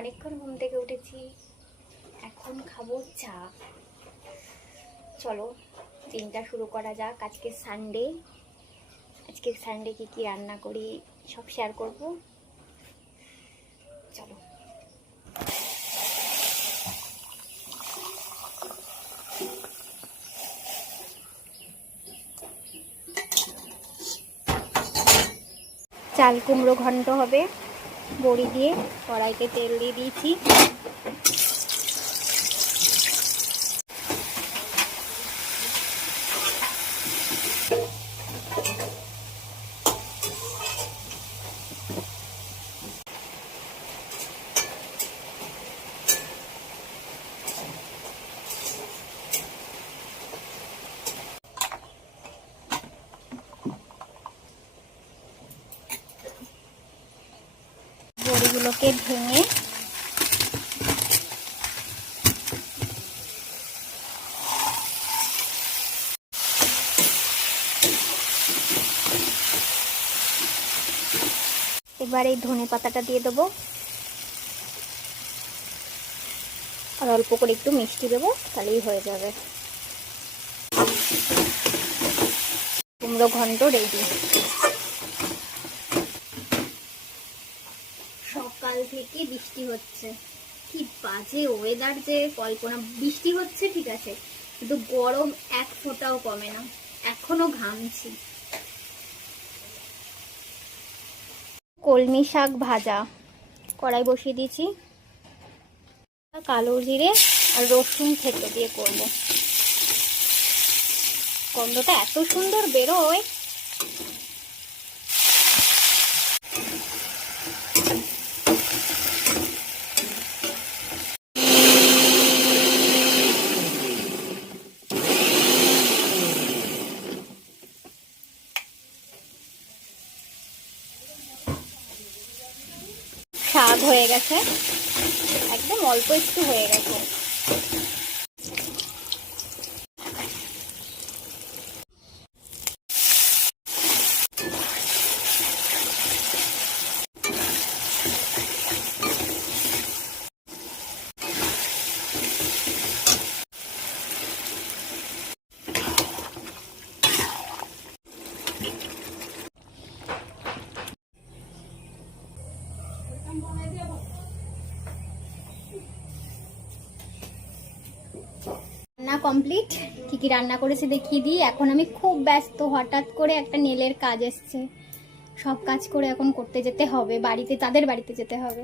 অনেকক্ষণ ঘুম থেকে উঠেছি, এখন খাবো চা। চলো দিনটা শুরু করা যাক। আজকে সানডে কি কি রান্না করি সব শেয়ার করব। চলো। চাল কুমড়ো ঘন্ট হবে বড়ি দিয়ে। কড়াইতে তেল দিয়ে দিয়েছি। বড়িগুলোকে ভেঙে এবার এই ধনে পাতাটা দিয়ে দেবো, আর অল্প করে একটু মিষ্টি দেবো, তাহলেই হয়ে যাবে। কুমড়ো ঘন্ট রেডি। সকাল থেকে বৃষ্টি হচ্ছে, কি বাজে ওয়েদার যে কল্পনা। বৃষ্টি হচ্ছে ঠিক আছে, কিন্তু গরম এক ফোঁটাও কমে না, এখনো ঘামছি। কলমি শাক ভাজা কড়াই বসিয়ে দিয়েছি। কালো জিরে আর রসুন থেতো দিয়ে করব। গন্ধটা এত সুন্দর বেরোয়। শাক হয়ে গেছে, একদম অল্প একটু হয়ে গেছে। রান্না কমপ্লিট। কি কি রান্না করেছি দেখিয়ে দিই। এখন আমি খুব ব্যস্ত, হঠাৎ করে একটা নেলের কাজ এসছে, সব কাজ করে এখন করতে যেতে হবে, তাদের বাড়িতে যেতে হবে।